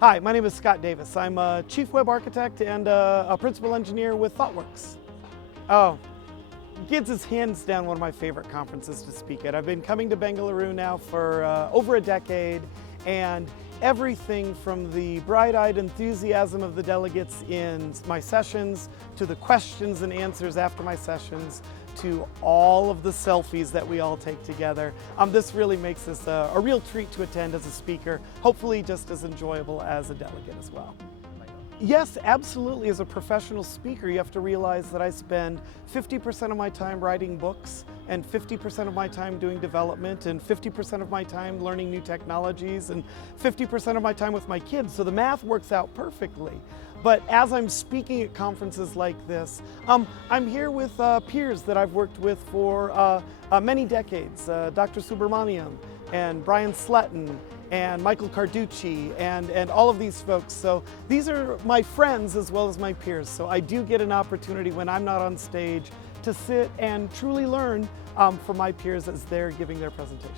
Hi, my name is Scott Davis. I'm a Chief Web Architect and a Principal Engineer with ThoughtWorks. Oh, GIDS is hands down one of my favorite conferences to speak at. I've been coming to Bengaluru now for over a decade, and everything from the bright-eyed enthusiasm of the delegates in my sessions, to the questions and answers after my sessions, to all of the selfies that we all take together. This really makes this a real treat to attend as a speaker, hopefully just as enjoyable as a delegate as well. Yes, absolutely. As a professional speaker, you have to realize that I spend 50% of my time writing books, and 50% of my time doing development, and 50% of my time learning new technologies, and 50% of my time with my kids, so the math works out perfectly. But as I'm speaking at conferences like this, I'm here with peers that I've worked with for many decades, Dr. Subramaniam and Brian Sletton, and Michael Carducci, and all of these folks. So these are my friends as well as my peers. So I do get an opportunity when I'm not on stage to sit and truly learn from my peers as they're giving their presentations.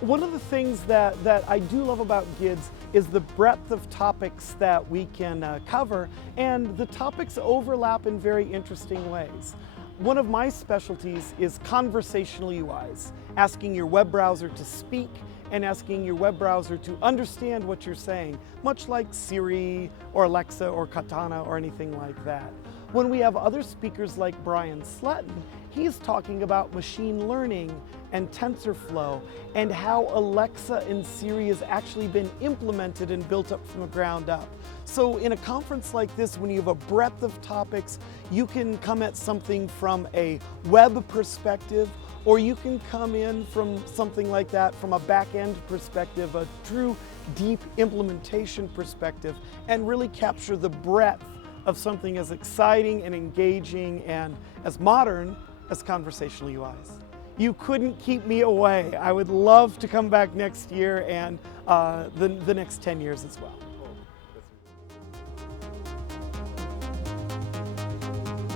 One of the things that I do love about GIDS is the breadth of topics that we can cover, and the topics overlap in very interesting ways. One of my specialties is conversational UIs, asking your web browser to speak and asking your web browser to understand what you're saying, much like Siri or Alexa or Katana or anything like that. When we have other speakers like Brian Sletton, he's talking about machine learning and TensorFlow and how Alexa and Siri has actually been implemented and built up from the ground up. So in a conference like this, when you have a breadth of topics, you can come at something from a web perspective, or you can come in from something like that from a back-end perspective, a true deep implementation perspective, and really capture the breadth of something as exciting and engaging and as modern as conversational UIs. You couldn't keep me away. I would love to come back next year and the next 10 years as well.